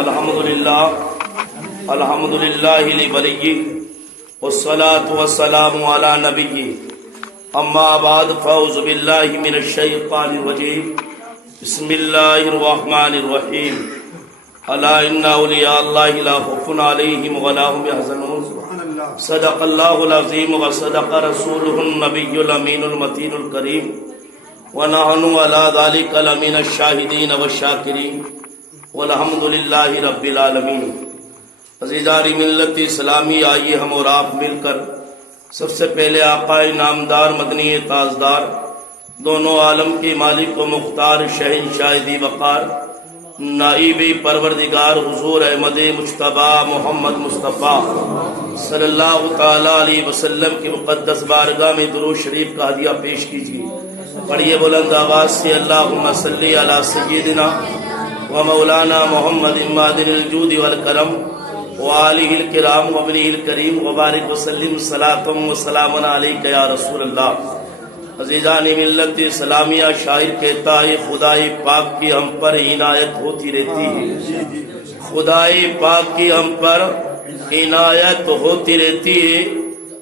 الحمدللہ لولی والصلاة والسلام علی نبی اما بعد فاعوذ باللہ من الشیطان الرجیم بسم اللہ الرحمن الرحیم الا ان اولیاء اللہ لا خوف علیہم ولا هم يحزنون صدق اللہ العظیم وصدق رسولہ النبی الامین المتین الکریم ونحن على ذلك لمن الشاہدین والشاکرین والحمد للہ رب العالمین۔ عزیزان ملت اسلامی، آئیے ہم اور آپ مل کر سب سے پہلے آقا نامدار مدنی تاجدار دونوں عالم کے مالک و مختار شہنشاہ دی وقار نائب پروردگار حضور احمد مجتبی محمد مصطفیٰ صلی اللہ تعالی علیہ وسلم کی مقدس بارگاہ میں درود شریف کا ہدیہ پیش کیجیے۔ پڑھیے بلند آواز سے اللہم صلی علی سیدنا و مولانا محمد مادن الجود والکرم وآلہ الکرام وابنہ الکریم وبارک وسلم صلاۃ و سلام علیک یا رسول اللہ۔ عزیزان ملت اسلامیہ، شاعر کہتا ہے خدائے پاک کی ہم پر عنایت ہوتی رہتی ہے، خدائے پاک کی ہم پر عنایت ہوتی رہتی ہے،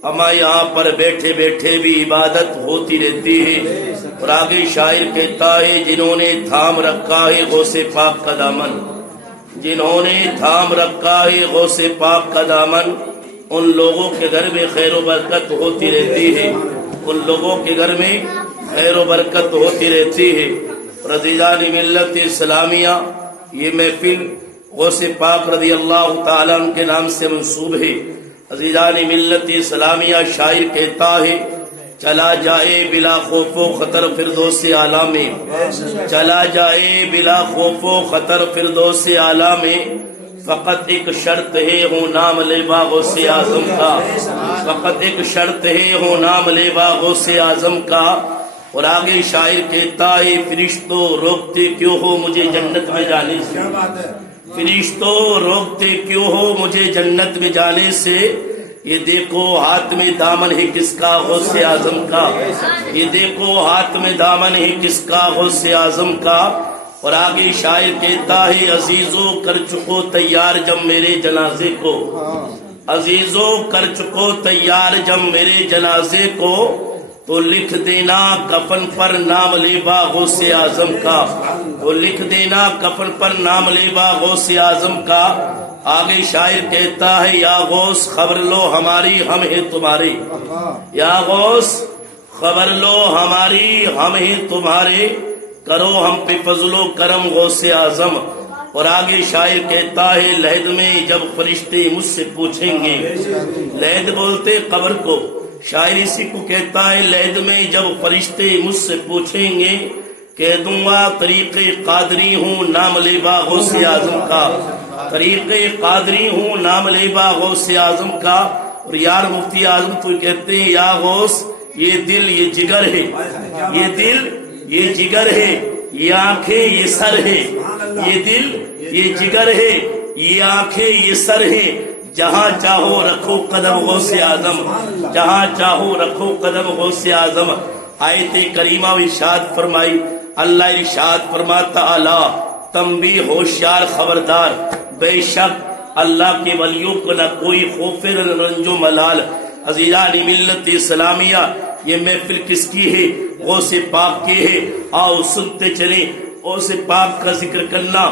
ہمیں یہاں پر بیٹھے بیٹھے بھی عبادت ہوتی رہتی ہے۔ اور آگے شاعر کہتا ہے جنہوں نے تھام رکھا ہے غوث پاک کا دامن، جنہوں نے تھام رکھا ہے غوث پاک کا دامن، ان لوگوں کے گھر میں خیر و برکت ہوتی رہتی ہے، ان لوگوں کے گھر میں خیر و برکت ہوتی رہتی ہے۔ اور عزیزان ملت اسلامیہ، یہ محفل غوث پاک رضی اللہ تعالیٰ عنہ کے نام سے منسوب ہے۔ عزیزان ملت اسلامیہ، شاعر کہتا ہے چلا جائے بلا خوف و خطر فردوس اعلیٰ میں، چلا جائے بلا خوف و خطر فردوس اعلیٰ میں، فقط ایک شرط ہے ہوں نام لے با غوث اعظم کا، فقط ایک شرط ہے ہوں نام لے با غوث اعظم کا۔ اور آگے شاعر کہتا ہے فرشتوں روکتے کیوں ہو مجھے جنت میں جانے سے، فرشتوں روکتے کیوں ہو مجھے جنت میں جانے سے، یہ دیکھو ہاتھ میں دامن ہے کس کا غوث اعظم کا، یہ دیکھو ہاتھ میں دامن ہے کس کا غوث اعظم کا۔ اور آگے شاعر کہتا ہے عزیزو کر چکو تیار جب میرے جنازے کو، عزیزو کر چکو تیار جب میرے جنازے کو، تو لکھ دینا کفن پر نام لیبا غوث اعظم کا، تو لکھ دینا کفن پر نام لیبا غوث اعظم کا۔ آگے شاعر کہتا ہے یا غوث خبر لو ہماری ہم ہیں تمہارے، یا غوث خبر لو ہماری ہم ہیں تمہارے، کرو ہم پہ فضل و کرم غوث اعظم۔ اور آگے شاعر کہتا ہے لحد میں جب فرشتے مجھ سے پوچھیں گے، لحد بولتے قبر کو، شاعر اسی کو کہتا ہے لحد میں جب فرشتے مجھ سے پوچھیں گے، کہہ دوں گا طریق قادری ہوں نام لیبا غوث اعظم کا، طریق قادری ہوں نام لیبا غوث اعظم کا۔ اور یار مفتی اعظم تو کہتے ہیں یا غوث یہ دل یہ جگر ہے، یہ دل یہ جگر ہے، یہ آنکھیں یہ سر ہے، یہ دل یہ جگر ہے، یہ آنکھیں یہ سر ہے، جہاں چاہو رکھو قدم غوث اعظم، جہاں چاہو رکھو قدم غوث اعظم۔ آیت کریمہ ارشاد فرمائی، اللہ ارشاد فرماتا اعلیٰ تنبیہ ہوشیار خبردار، بے شک اللہ کے ولیوں کو نہ کوئی خوف نہ رنج و ملال۔ عزیزان ملت اسلامیہ، یہ محفل کس کی ہے؟ غوث پاک کی ہے۔ آؤ سنتے چلیں، غوث پاک کا ذکر کرنا،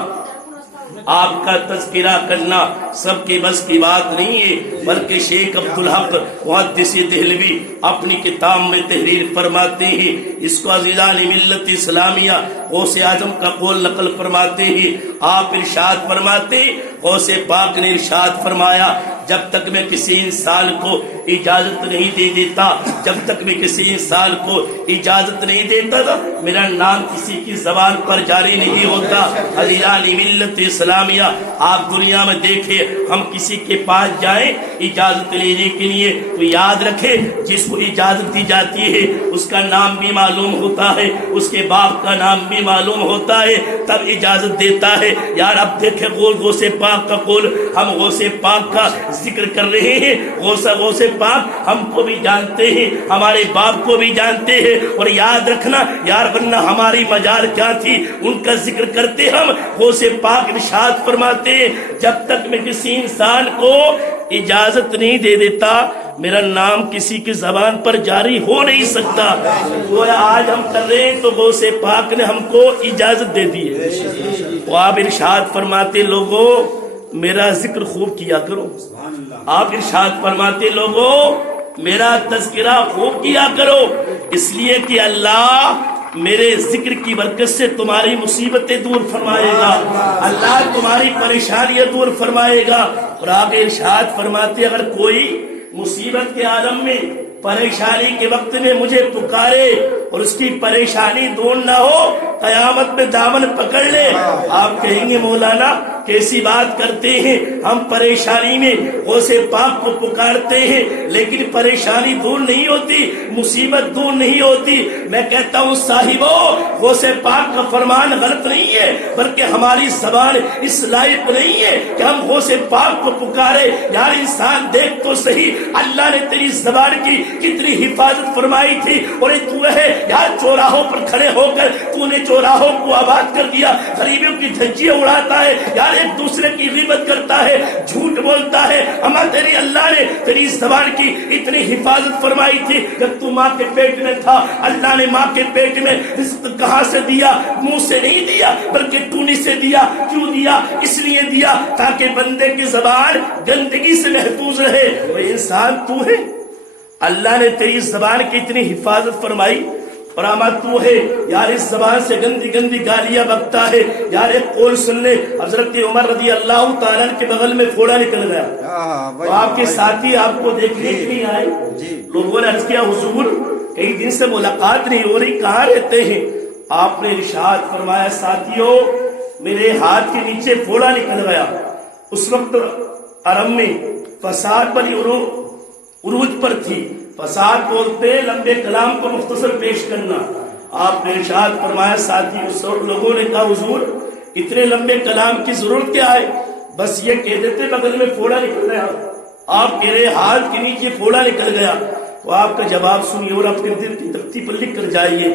آپ کا تذکرہ کرنا سب کے بس کی بات نہیں ہے، بلکہ شیخ عبدالحق محدث دہلوی اپنی کتاب میں تحریر فرماتے ہیں، اس کو عزیزان ملت اسلامیہ غوث اعظم کا قول نقل فرماتے ہیں۔ آپ ارشاد فرماتے غوث پاک نے ارشاد فرمایا جب تک میں کسی انسان کو اجازت نہیں دے دیتا، جب تک میں کسی انسان کو اجازت نہیں دیتا تھا میرا نام کسی کی زبان پر جاری نہیں ہوتا۔ عزیزان ملت اسلامیہ، آپ دنیا میں دیکھیں ہم کسی کے پاس جائیں اجازت لینے کے لیے تو یاد رکھیں جس کو اجازت دی جاتی ہے اس کا نام بھی معلوم ہوتا ہے، اس کے باپ کا نام بھی معلوم ہوتا ہے، تب اجازت دیتا ہے۔ یار اب دیکھیں غوث پاک کا قول، ہم غوث پاک کا ذکر کر رہے ہیں، غوث پاک ہم کو بھی جانتے ہیں، ہمارے باپ کو بھی جانتے ہیں، اور یاد رکھنا یار ورنہ ہماری مجال کیا تھی ان کا ذکر کرتے ہم۔ غوث پاک ارشاد فرماتے ہیں جب تک میں کسی انسان کو اجازت نہیں دے دیتا میرا نام کسی کی زبان پر جاری ہو نہیں سکتا۔ گویا آج ہم کر رہے ہیں تو غوث پاک نے ہم کو اجازت دے دی ہے۔ وہ آپ ارشاد فرماتے لوگوں میرا ذکر خوب کیا کرو، آپ ارشاد فرماتے لوگوں میرا تذکرہ خوب کیا کرو، اس لیے کہ اللہ میرے ذکر کی برکت سے تمہاری مصیبتیں دور فرمائے گا، اللہ تمہاری پریشانیاں دور فرمائے گا۔ اور آپ ارشاد فرماتے اگر کوئی مصیبت کے عالم میں پریشانی کے وقت میں مجھے پکارے اور اس کی پریشانی دور نہ ہو قیامت میں دامن پکڑ لے۔ آپ کہیں گے مولانا کیسی بات کرتے ہیں، ہم پریشانی میں غوث پاک کو پکارتے ہیں لیکن پریشانی دور نہیں ہوتی، مصیبت دور نہیں ہوتی۔ میں کہتا ہوں صاحبو غوث پاک کا فرمان غلط نہیں ہے، بلکہ ہماری زبان اس لائق نہیں ہے کہ ہم غوث پاک کو پکارے۔ یار انسان دیکھ تو صحیح اللہ نے تیری زبان کی کتنی حفاظت فرمائی تھی، اور تو ہے یار چوراہوں پر کھڑے ہو کر تو نے چوراہوں کو آباد کر دیا، غریبوں کی دھجیاں اڑاتا ہے، یار ایک دوسرے کی غیبت کرتا ہے، جھوٹ بولتا ہے۔ اما تیری اللہ نے تیری زبان کی اتنی حفاظت فرمائی تھی جب تو ماں کے پیٹ میں تھا، اللہ نے ماں کے پیٹ میں رزق کہاں سے دیا؟ منہ سے نہیں دیا بلکہ ٹونی سے دیا۔ کیوں دیا؟ اس لیے دیا تاکہ بندے کی زبان گندگی سے محفوظ رہے۔ وہ انسان تو ہے، اللہ نے تیری زبان کی اتنی حفاظت فرمائی، اور اما تو ہے یار اس زبان سے گندی گندی گالیاں بکتا ہے۔ یار ایک قول سن لے، حضرت عمر رضی اللہ تعالیٰ کے بغل میں پھوڑا نکل گیا، تو آپ کے ساتھی آپ کو دیکھنے کے لیے آئے، لوگوں نے عرض کیا حضور کئی دن سے ملاقات نہیں ہو رہی، کہاں رہتے ہیں؟ آپ نے ارشاد فرمایا ساتھیوں میرے ہاتھ کے نیچے پھوڑا نکل گیا۔ اس وقت عرب میں فساد بڑی عروج پر تھی، فساد بولتے لمبے کلام کو مختصر پیش کرنا۔ آپ نے ارشاد فرمایا ساتھی اس لوگوں نے کہا حضور اتنے لمبے کلام کی ضرورت کیا ہے؟ بس یہ کہہ دیتے بغل میں پھوڑا نکل گیا، آپ کہہ رہے ہاتھ کے نیچے پھوڑا نکل گیا۔ تو آپ کا جواب سنیے اور اپنے دل کی تختی پر لکھ کر جائیے۔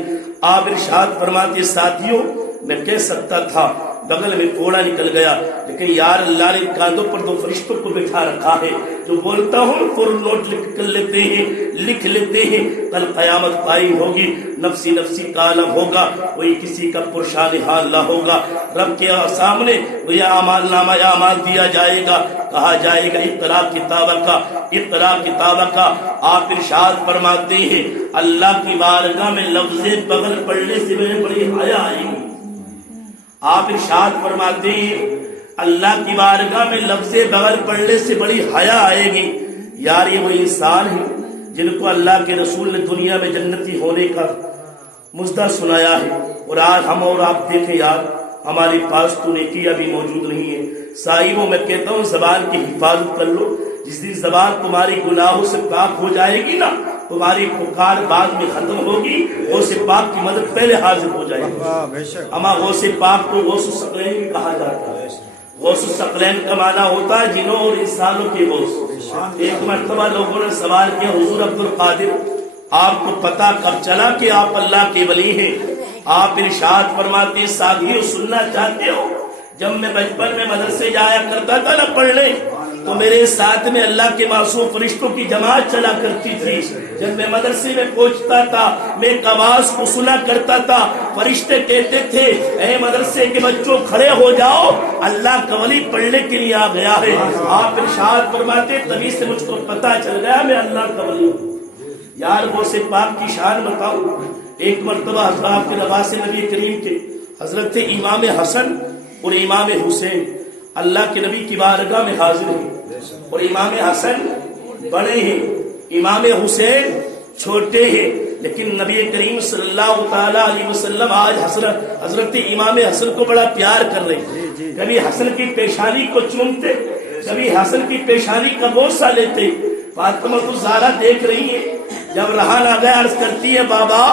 آپ ارشاد فرماتے ساتھیوں میں کہہ سکتا تھا بغل میں پھوڑا نکل گیا، لیکن یار اللہ نے کاندھوں پر دو فرشتوں کو بٹھا رکھا ہے، جو بولتا ہوں فوراً نوٹ لکھ کر لیتے ہیں، لکھ لیتے ہیں۔ کل قیامت قائم ہوگی، نفسی نفسی کا عالم ہوگا، کوئی کسی کا پرشان حال نہ ہوگا۔ رب کے سامنے یہ اعمال نامہ اعمال دیا جائے گا، کہا جائے گا اقرا کتابہ کا، اقرا کتابہ کا۔ آپ ارشاد فرماتے ہیں اللہ کی بارگاہ میں لفظ بغل پڑھنے سے میں بڑی حیا آئے گی۔ آپ ارشاد فرماتے ہیں اللہ کی بارگاہ میں لفظ بغل پڑھنے سے بڑی حیا آئے گی۔ یار یہ وہ انسان ہیں جن کو اللہ کے رسول نے دنیا میں جنتی ہونے کا مژدہ سنایا ہے، اور آج ہم اور آپ دیکھیں یار ہمارے پاس تو نیکی ابھی موجود نہیں ہے۔ صاحبوں میں کہتا ہوں زبان کی حفاظت کر لو، جس دن زبان تمہاری گناہوں سے پاک ہو جائے گی نا تمہاری پکار بعد میں ختم ہوگی، غوث پاک کی مدد پہلے حاضر ہو جائے گی۔ اما غوث پاک کو غوث الثقلین بھی کہا جاتا ہے۔ غوث الثقلین کا معنی ہوتا ہے جنوں اور انسانوں کے غوث۔ ایک مرتبہ لوگوں نے سوال کیا حضور عبد القادر آپ کو پتا کب چلا کہ آپ اللہ کے ولی ہیں؟ آپ ارشاد فرماتے ساتھیوں سننا چاہتے ہو؟ جب میں بچپن میں مدرسے جایا کرتا تھا نہ پڑھنے تو میرے ساتھ میں اللہ کے معصوم فرشتوں کی جماعت چلا کرتی تھی۔ جب میں مدرسے میں پہنچتا تھا میں ایک آواز کو سنا کرتا تھا، فرشتے کہتے تھے اے مدرسے کے بچوں کھڑے ہو جاؤ اللہ کا ولی پڑھنے کے لیے آ گیا ہے۔ آپ ارشاد فرماتے تبھی سے مجھ کو پتا چل گیا میں اللہ کا ولی ہوں۔ یار غوث پاک کی شان بتاؤں، ایک مرتبہ حضرات کے نواز نبی کریم کے حضرت امام حسن اور امام حسین اللہ کے نبی کی بارگاہ میں حاضر ہیں، اور امام حسن بڑے ہیں، امام حسین چھوٹے ہیں، لیکن نبی کریم صلی اللہ تعالی علیہ وسلم آج حضرت امام حسن کو بڑا پیار کر رہے ہیں۔ کبھی حسن کی پیشانی کو چومتے، کبھی حسن کی پیشانی کا بوسہ لیتے۔ فاطمہ الزہرا دیکھ رہی ہے، جب رہان آ گیا عرض کرتی ہے بابا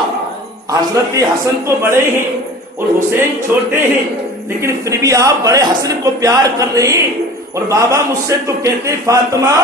حضرت حسن تو بڑے ہیں اور حسین چھوٹے ہیں، لیکن پھر بھی آپ بڑے حسن کو پیار کر رہی ہیں۔ اور بابا مجھ سے تو کہتے فاطمہ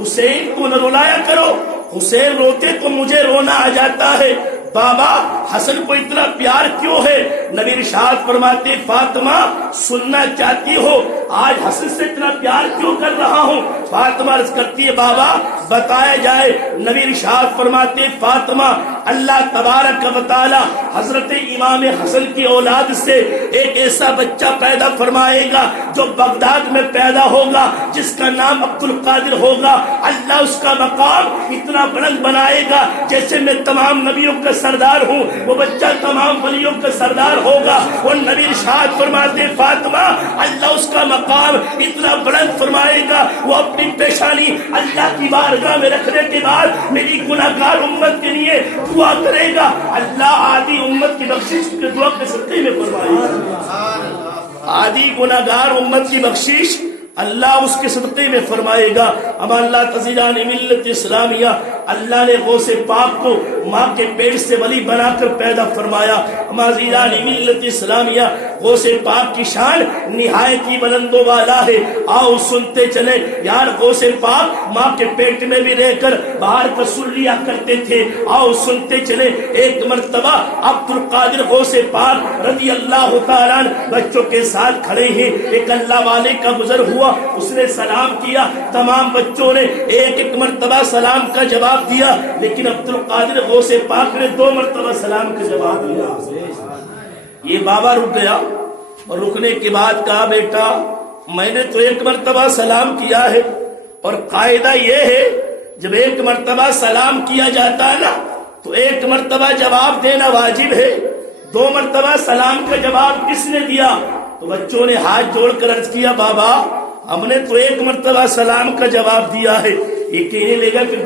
حسین کو نہ رلایا کرو، حسین روتے تو مجھے رونا آ جاتا ہے۔ بابا حسن کو اتنا پیار کیوں ہے؟ نبی ارشاد فرماتے فاطمہ سننا چاہتی ہو آج حسن سے اتنا پیار کیوں کر رہا ہوں؟ فاطمہ عرض کرتی ہے بابا بتایا جائے۔ نبی ارشاد فرماتے فاطمہ اللہ تبارک و تعالی حضرت امام حسن کی اولاد سے ایک ایسا بچہ پیدا فرمائے گا جو بغداد میں پیدا ہوگا، جس کا نام عبد القادر ہوگا۔ اللہ اس کا مقام اتنا بلند بنائے گا جیسے میں تمام نبیوں کا سردار ہوں، وہ بچہ تمام ولیوں کا سردار ہوگا۔ اور نبی ارشاد فرماتے فاطمہ اللہ اس کا مقام اتنا بلند فرمائے گا، وہ اپنی پیشانی اللہ کی بارگاہ میں رکھنے کے بعد میری گناہگار امت کے لیے دعا کرے گا، اللہ آدھی امت کی بخشش کے دعا کے صدقے میں فرمائے گا، آدھی گناہگار امت کی بخشش اللہ اس کے صدقے میں فرمائے گا۔ اما اللہ تزیدان ملت اسلامیہ، اللہ نے غوث پاک کو ماں کے پیٹ سے ولی بنا کر پیدا فرمایا۔ اما زیدان ملت اسلامیہ، غوث پاک کی شان نہایت ہی بلند و بالا ہے۔ آؤ سنتے چلے یار غوث پاک ماں کے پیٹ میں بھی رہ کر باہر رسول لیا کرتے تھے۔ آؤ سنتے چلے ایک مرتبہ عبد القادر غوث پاک رضی اللہ تعالیٰ بچوں کے ساتھ کھڑے ہیں، ایک اللہ والے کا گزر ہوا، اس نے سلام کیا، تمام بچوں نے ایک ایک مرتبہ سلام کا جواب دیا، لیکن عبد القادر غوث پاک نے 2 مرتبہ سلام کا جواب دیا۔ یہ بابا رک گیا اور رکنے کے بعد کہا بیٹا میں نے تو 1 مرتبہ سلام کیا ہے، اور قاعدہ یہ ہے جب 1 مرتبہ سلام کیا جاتا ہے نا تو 1 مرتبہ جواب دینا واجب ہے۔ 2 مرتبہ سلام کا جواب کس نے دیا؟ تو بچوں نے ہاتھ جوڑ کر عرض کیا بابا ہم نے تو 1 مرتبہ سلام کا جواب دیا ہے۔ یہ کہنے لگا کہ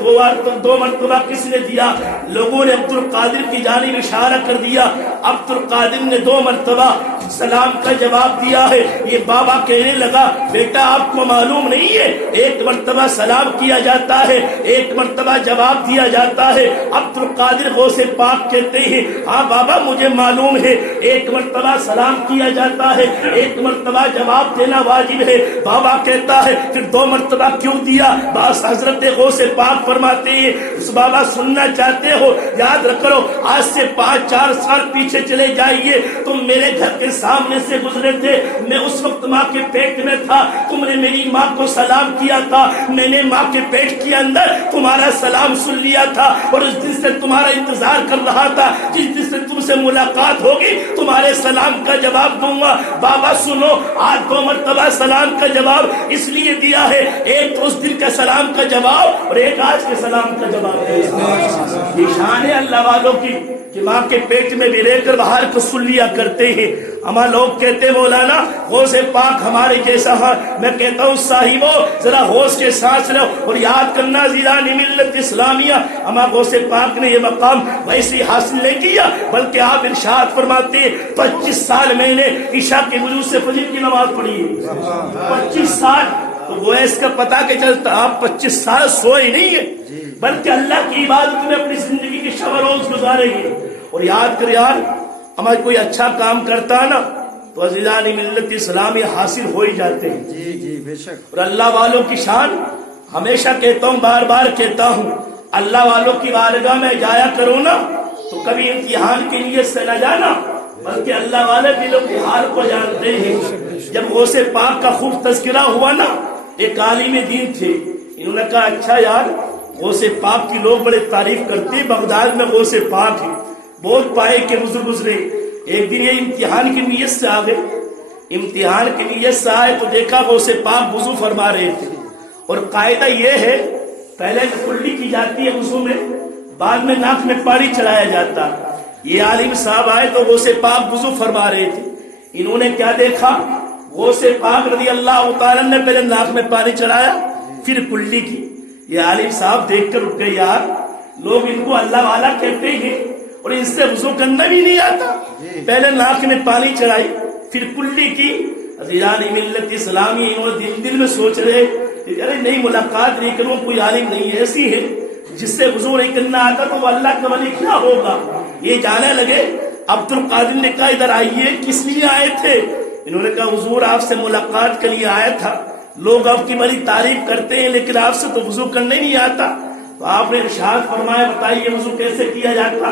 2 مرتبہ کس نے دیا؟ لوگوں نے عبد القادر کی جانب اشارہ کر دیا، عبد القادر نے 2 مرتبہ سلام کا جواب دیا ہے۔ یہ بابا کہنے لگا بیٹا آپ کو معلوم نہیں ہے 1 مرتبہ سلام کیا جاتا ہے، 1 مرتبہ جواب دیا جاتا ہے۔ عبد القادر غوث پاک کہتے ہیں ہاں بابا مجھے معلوم ہے 1 مرتبہ سلام کیا جاتا ہے، 1 مرتبہ جواب دینا واجب ہے۔ بابا کہتا ہے پھر 2 مرتبہ کیوں دیا؟ بس حضرت غوث پاک فرماتے ہیں اس بابا سننا چاہتے ہو یاد رکھ لو آج سے 5-4 سال پیچھے چلے جائیے، تم میرے گھر کے سامنے سے گزرے تھے، میں اس وقت ماں کے پیٹ میں تھا، تم نے میری ماں کو سلام کیا تھا، میں نے ماں کے پیٹ کے اندر تمہارا سلام سن لیا تھا، اور اس دن سے تمہارا انتظار کر رہا تھا جس دن سے تم سے ملاقات ہوگی تمہارے سلام کا جواب دوں گا۔ بابا سنو آج 2 مرتبہ سلام کا جواب اس لیے دیا ہے، ایک تو اس دن کا سلام کا جواب اور ایک آج کے سلام کا جواب ہے۔ یہ شان ہے اللہ والوں کی کہ ماں کے پیٹ میں بھی رہ کر باہر کو سن لیا کرتے ہیں۔ ہمارے لوگ کہتے مولانا غوث پاک ہمارے جیسا ہے، میں کہتا ہوں صاحبو ذرا ہوش کے سانس لو اور یاد کرنا زیران ملت اسلامیہ ہمارے غوث پاک نے یہ مقام ویسے حاصل نہیں کیا، بلکہ آپ ارشاد فرماتے ہیں 25 سال میں نے عشاء کے وضو سے فجر کی نماز پڑھی ہے۔ 25 سال تو وہ اس کا پتہ کہ چلتا آپ 25 سال سوئے نہیں ہیں، بلکہ اللہ کی عبادت میں اپنی زندگی کی شب روز گزارے گی۔ اور یاد کر یار ہمارا کوئی اچھا کام کرتا ہے نا تو عزیزان ملت اسلامی حاصل ہو ہی جاتے ہیں۔ جی بے شک۔ اور اللہ والوں کی شان ہمیشہ کہتا ہوں بار بار کہتا ہوں اللہ والوں کی بارگاہ میں جایا کرو نا تو کبھی امتحان کی نیت سے نہ جانا، بلکہ اللہ والے دلوں کے حال کو جانتے ہیں۔ جب غوث پاک کا خوب تذکرہ ہوا نا ایک عالم دین تھے، انہوں نے کہا اچھا یار غوث پاک کی لوگ بڑے تعریف کرتے ہیں، بغداد میں غوث پاک ہے، بہت پائے کے بزرگ گزرے۔ ایک دن یہ امتحان کی نیت سے آ گئے، امتحان کی نیت سے آئے تو دیکھا غوث پاک وضو فرما رہے تھے، اور قاعدہ یہ ہے پہلے کلی کی جاتی ہے وضو میں، بعد میں ناک میں پانی چڑھایا جاتا۔ یہ عالم صاحب آئے تو غوث پاک وضو فرما رہے تھے، انہوں نے کیا دیکھا غوث پاک رضی اللہ تعالیٰ نے پہلے ناک میں پانی چڑھایا پھر کلی کی۔ یہ عالم صاحب دیکھ کر رک گئے یار لوگ ان کو اللہ والا کہتے ہیں اور ان سے وضو کرنا بھی نہیں آتا، پہلے ناک میں پانی چڑھائی پھر کلی کی۔ عزیزان ملت اسلامی انہوں نے دل میں سوچ رہے کہ ارے نہیں ملاقات نہیں کروں، کوئی عالم نہیں ایسی ہے جس سے وضو نہیں کرنا آتا تو وہ اللہ کا ولی کیا ہوگا۔ یہ جانے لگے، عبد القادر نے کہا ادھر آئیے کس لیے آئے تھے؟ انہوں نے کہا حضور آپ سے ملاقات کے لیے آیا تھا، لوگ آپ کی بڑی تعریف کرتے ہیں لیکن آپ سے تو وضو کرنے نہیں آتا، تو آپ نے ارشاد فرمایا بتائیے وضو کیسے کیا جاتا؟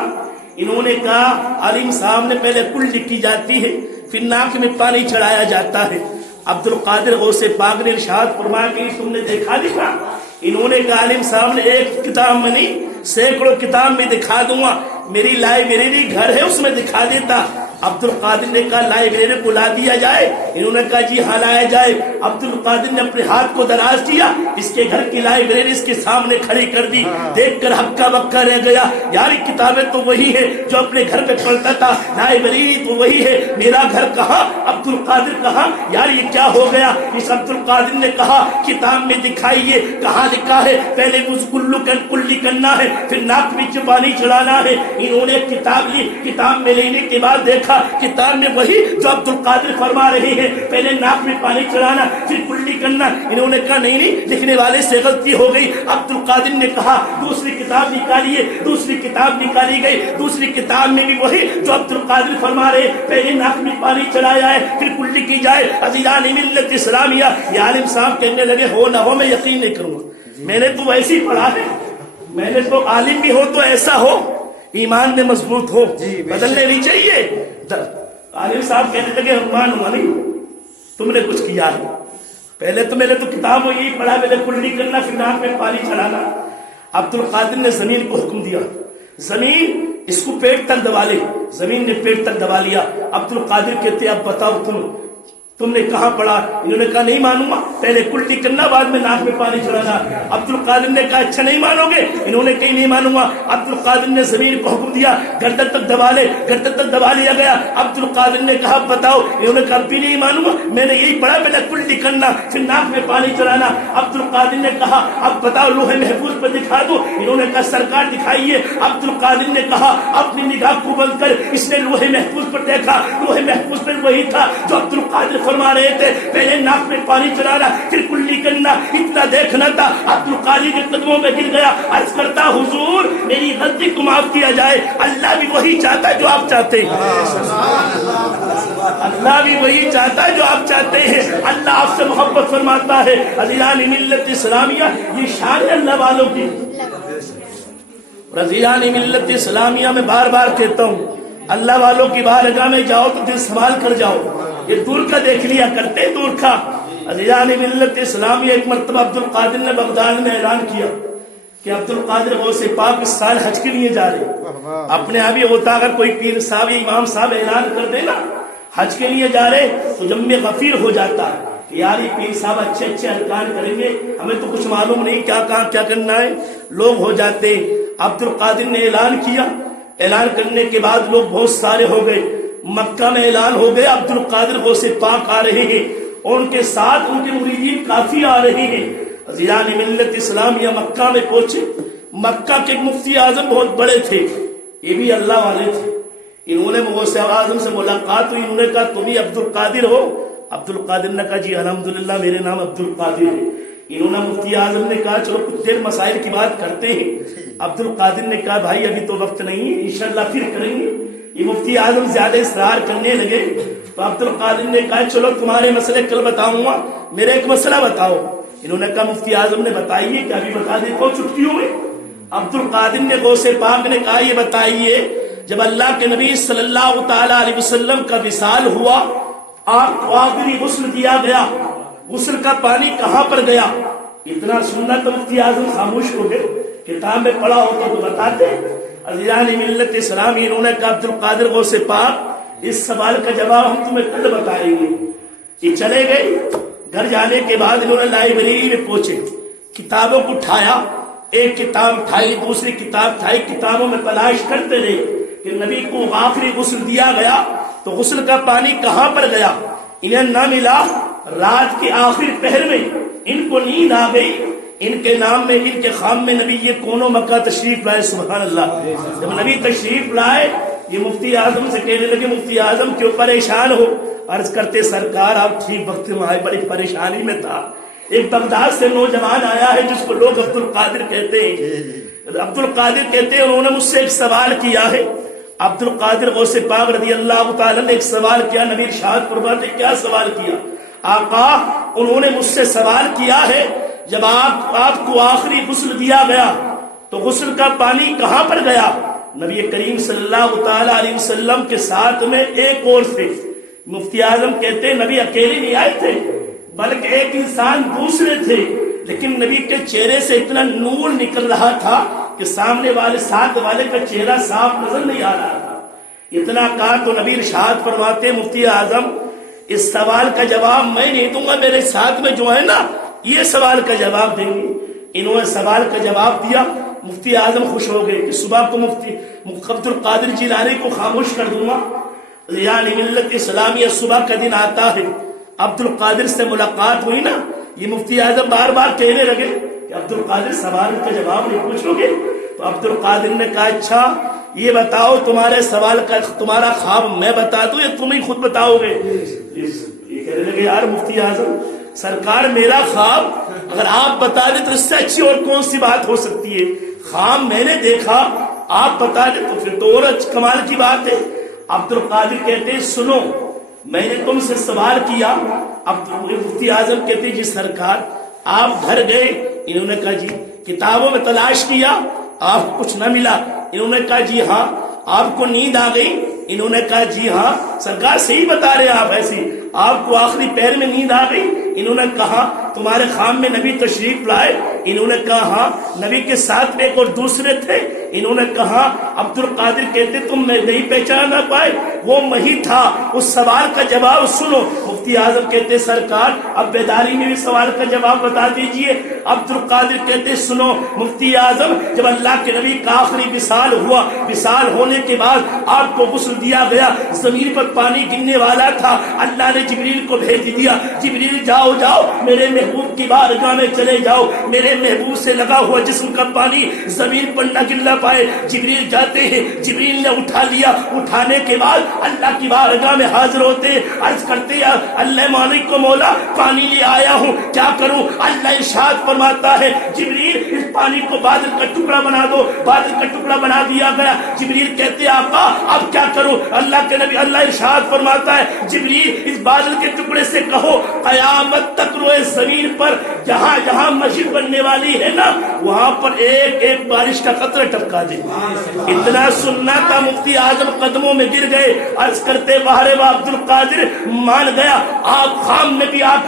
انہوں نے کہا عالم صاحب نے پہلے کلی کی جاتی ہے، پھر ناک میں پانی چڑھایا جاتا ہے۔ عبد القادر غوث پاک نے ارشاد فرمایا کہ تم نے دیکھا دکھا؟ انہوں نے کہا عالم صاحب نے ایک کتاب میں نہیں سینکڑوں کتاب میں دکھا دوں گا، میری لائبریری گھر ہے اس میں دکھا دیتا۔ عبد القادر نے کہا لائبریری بلا دیا جائے؟ انہوں نے کہا جی ہاں لایا جائے۔ عبد القادر نے اپنے ہاتھ کو دراز کیا، اس کے گھر کی لائبریری اس کے سامنے کھڑی کر دی، دیکھ کر ہکا بکا رہ گیا، یار کتابیں تو وہی ہے جو اپنے گھر میں پڑھتا تھا، لائبریری تو وہی ہے، میرا گھر کہاں، عبد القادر کہاں، یار یہ کیا ہو گیا؟ اس عبد القادر نے کہا کتاب میں دکھائیے، کہاں لکھا ہے پہلے کلی کرنا ہے پھر ناک میں پانی چڑھانا ہے۔ انہوں نے کتاب لی، کتاب میں لینے کے بعد دیکھا کتاب میں وہی جو عبد القادر فرما رہے ہیں، پہلے ناک میں پانی چڑھانا پھر کلی کرنا۔ انہوں نے کہا نہیں لکھنے والے سے غلطی ہو گئی۔ عبد القادر نے کہا دوسری کتاب نکالیے، دوسری کتاب نکالی گئی، دوسری کتاب میں بھی وہی جو عبد القادر فرما رہے، پہلے ناک میں پانی چڑھایا ہے پھر کلی کی جائے۔ عزیزان ملت اسلامیہ، یہ عالم صاحب کہنے لگے ہو نہ ہو میں یقین نہیں کروں گا، میں نے تو ویسے ہی پڑھا ہے، میں نے تو عالم بھی ہو تو ایسا ہو ایمان میں مضبوط ہو، بدلنے نہیں چاہیے۔ عالم صاحب کہنے لگے حکمان ہوا نہیں، تم نے کچھ کیا ہے، پہلے تو میں نے تو کتاب میں یہی پڑھا، میں نے کلی کرنا پھر ناک میں پانی چڑھانا۔ عبد القادر نے زمین کو حکم دیا زمین اس کو پیٹ تک دبا لے، زمین نے پیٹ تک دبا لیا۔ عبد القادر کہتے اب بتاؤ تم نے کہاں پڑھا؟ انہوں نے کہا نہیں مانوں گا، پہلے کلٹی کرنا بعد میں ناک میں پانی چڑھانا۔ عبد القادر نے کہا اچھا نہیں مانو گے؟ انہوں نے کہا نہیں مانوں گا۔ عبد القادر نے زمین کو حکم دیا گردن تک دبا لے، گردن تک دبا لیا گیا۔ عبد القادر نے کہا بتاؤ؟ انہوں نے کہا اب بھی نہیں مانوں گا، میں نے یہی پڑھا پہلے کلٹی کرنا پھر ناک میں پانی چڑھانا۔ عبد القادر نے کہا اب بتاؤ لوہے محفوظ پر دکھا دو۔ انہوں نے کہا سرکار دکھائیے۔ عبد القادر نے کہا اپنی نگاہ کو بند کر، اس نے لوہے محفوظ پر دیکھا، لوہے محفوظ پر وہی تھا جو عبد القادر فرما رہے تھے، پہلے ناک میں پانی چڑھانا پھر کلی کرنا، اتنا دیکھنا تھا۔ عبد القادر کے قدموں میں گر گیا، عرض کرتا حضور میری غلطی کو معاف کیا جائے، اللہ بھی وہی چاہتا ہے جو آپ چاہتے ہیں، اللہ بھی وہی چاہتا ہے جو آپ چاہتے ہیں، اللہ آپ سے محبت فرماتا ہے۔ عزیزان ملت اسلامیہ، یہ شان ہے اللہ والوں کی۔ عزیزان ملت اسلامیہ، میں بار بار کہتا ہوں اللہ والوں کی بارگاہ میں جاؤ تو دل سنبھال کر جاؤ، یہ دور کا دیکھ لیا کرتے، دور کا۔ عزیزان ملت اسلامیہ، ایک مرتبہ عبد القادر نے بغداد میں اعلان کیا کہ عبد القادر غوث پاک اس سال حج کے لیے جا رہے۔ اپنے ابھی ہوتا اگر کوئی پیر صاحب یا امام صاحب اعلان کر دے نا حج کے لیے جا رہے تو جب غفیر ہو جاتا ہے کہ یار یہ پیر صاحب اچھے اچھے ارکان کریں گے، ہمیں تو کچھ معلوم نہیں کیا کہاں کیا کرنا ہے، لوگ ہو جاتے۔ عبد القادر نے اعلان کیا، اعلان کرنے کے بعد لوگ بہت سارے ہو گئے، مکہ میں اعلان ہو گیا عبد القادر غوث پاک آ رہے ہیں اور ان کے ساتھ ان کے مریدین کافی آ رہے ہیں۔ عزیزان ملت اسلامیہ مکہ میں پہنچے، مکہ کے مفتی اعظم بہت بڑے تھے، یہ بھی اللہ والے تھے۔ انہوں نے غوث اعظم سے ملاقات ہوئی، انہوں نے کہا تم ہی عبد القادر ہو؟ عبد القادر نے کہا جی الحمدللہ میرے نام عبد القادر ہے۔ انہوں نے مفتی اعظم نے کہا چلو کچھ دیر مسائل کی بات کرتے ہیں۔ عبد القادر نے کہا بھائی ابھی تو وقت نہیں ہے، انشاءاللہ پھر کریں گے۔ یہ مفتی اعظم زیادہ اصرار کرنے لگے تو عبد القادر نے کہا چلو تمہارے مسئلے کل بتاؤں گا، میرا ایک مسئلہ بتاؤ۔ انہوں نے کہا مفتی اعظم نے بتائیے کہ ابھی بتا دیتا ہوں چھٹیوں میں۔ عبد القادر نے غوث پاک نے کہا یہ بتائیے جب اللہ کے نبی صلی اللہ تعالی علیہ وسلم کا وصال ہوا، آپ کو آخری غسل دیا گیا، غسل کا پانی کہاں پر گیا؟ اتنا سننا تو مفتی اعظم خاموش ہو گئے، کتاب میں پڑھا ہوتا تو بتاتے۔ عزیزان ملت اسلامی، انہوں نے کہا عبد القادر غوث پاک اس سوال کا جواب ہم تمہیں کل بتائیں گے۔ یہ چلے گئے، گھر جانے کے بعد انہوں نے لائبریری میں پہنچے، کتابوں کو اٹھایا، ایک کتاب اٹھائی دوسری کتاب اٹھائی، کتابوں میں تلاش کرتے رہے کہ نبی کو آخری غسل دیا گیا تو غسل کا پانی کہاں پر گیا؟ انہیں نہ ملا۔ رات کے آخری پہر میں ان کو نیند آ گئی، ان کے نام میں ان کے خام میں نبی یہ کونوں مکہ تشریف لائے، سبحان اللہ۔ جب نبی تشریف لائے یہ مفتی اعظم سے کہنے لگے مفتی اعظم کیوں پریشان ہو؟ عرض کرتے سرکار آپ ٹھیک وقت میں آئے، بڑی پریشانی میں تھا، ایک بغداد سے نوجوان آیا ہے جس کو لوگ عبد القادر کہتے ہیں، عبد القادر کہتے ہیں، انہوں نے مجھ سے ایک سوال کیا ہے، عبد القادر غوث پاک رضی اللہ تعالی نے ایک سوال کیا، نبی ارشاد فرماتے کیا سوال کیا؟ آقا انہوں نے مجھ سے سوال کیا ہے جب آپ کو آخری غسل دیا گیا تو غسل کا پانی کہاں پر گیا؟ نبی کریم صلی اللہ تعالی علیہ وسلم کے ساتھ میں ایک اور تھے۔ مفتی اعظم کہتے ہیں نبی اکیلے نہیں آئے تھے بلکہ ایک انسان دوسرے تھے، لیکن نبی کے چہرے سے اتنا نور نکل رہا تھا کہ سامنے والے ساتھ والے کا چہرہ صاف نظر نہیں آ رہا تھا۔ اتنا کہا تو نبی ارشاد فرماتے مفتی اعظم اس سوال کا جواب میں نہیں دوں گا، میرے ساتھ میں جو ہے نا یہ سوال کا جواب دیں گے۔ انہوں نے سوال کا جواب دیا، مفتی اعظم خوش ہو گئے کہ صبح کو مفتی عبد القادر جیلانی کو خاموش کر دوں گا، یعنی ملت اسلامیہ صبح کا دن آتا ہے، عبد القادر سے ملاقات ہوئی نا، یہ مفتی اعظم بار بار کہنے لگے کہ عبد القادر سوال کا جواب نہیں پوچھو گے؟ تو عبد القادر نے کہا اچھا یہ بتاؤ تمہارے سوال کا تمہارا خواب میں بتا دوں یا تم ہی خود بتاؤ گے؟ یہ کہنے لگے یار مفتی اعظم سرکار میرا خواب اگر آپ بتا دیں تو اس سے اچھی اور کون سی بات ہو سکتی ہے؟ خواب میں نے دیکھا آپ بتا دیں تو پھر تو اور کمال کی بات ہے۔ عبد القادر کہتے ہیں سنو میں نے تم سے سوال کیا۔ مفتی اعظم کہتے ہیں جی سرکار آپ گھر گئے؟ انہوں نے کہا جی۔ کتابوں میں تلاش کیا آپ کو کچھ نہ ملا؟ انہوں نے کہا جی ہاں۔ آپ کو نیند آ گئی؟ انہوں نے کہا جی ہاں۔ سرکار صحیح بتا رہے آپ ایسی آپ کو آخری پہر میں نیند آ گئی؟ انہوں نے کہا تمہارے خام میں نبی تشریف لائے؟ انہوں نے کہا ہاں۔ نبی کے ساتھ میں ایک اور دوسرے تھے؟ انہوں نے کہا۔ عبد القادر کہتے تم نہیں پہچان نہ پائے؟ وہ وہی تھا۔ اس سوال کا جواب سنو۔ مفتی اعظم کہتے سرکار اب بیداری میں بھی سوال کا جواب بتا دیجئے۔ عبد القادر کہتے سنو مفتی اعظم جب اللہ کے نبی کا آخری وصال ہوا، وصال ہونے کے بعد آپ کو غسل دیا گیا، زمین پر پانی گرنے والا تھا، اللہ نے جبریل کو بھیج دیا، جبریل جاؤ جاؤ میرے محبوب کی بارگاہ میں چلے جاؤ، میرے محبوب سے لگا ہوا جسم کا پانی زمین پر نہ گر پائے۔ جبریل جاتے ہیں، جبریل نے اٹھا لیا، اٹھانے کے بعد اللہ کی بارگاہ میں حاضر ہوتے ہیں، عرض کرتے ہیں اللہ مالک کو مولا پانی لے آیا ہوں کیا کروں؟ اللہ ارشاد فرماتا ہے جبریل اس پانی کو بادل کا ٹکڑا بنا دو، بادل کا ٹکڑا بنا دیا گیا۔ جبریل کہتے ہیں آقا اب کیا کروں؟ اللہ کے نبی اللہ ارشاد فرماتا ہے جبریل اس بادل کے ٹکڑے سے کہو قیامت تک روئے زمین پر جہاں جہاں مسجد بننے والی ہے نا وہاں پر ایک ایک بارش کا قطرہ ٹپکا دے۔ اتنا سننا تھا مفتی اعظم قدموں میں گر گئے، عرض کرتے باہر عبد القادر مان گیا۔ آپ خام میں بھی آ کر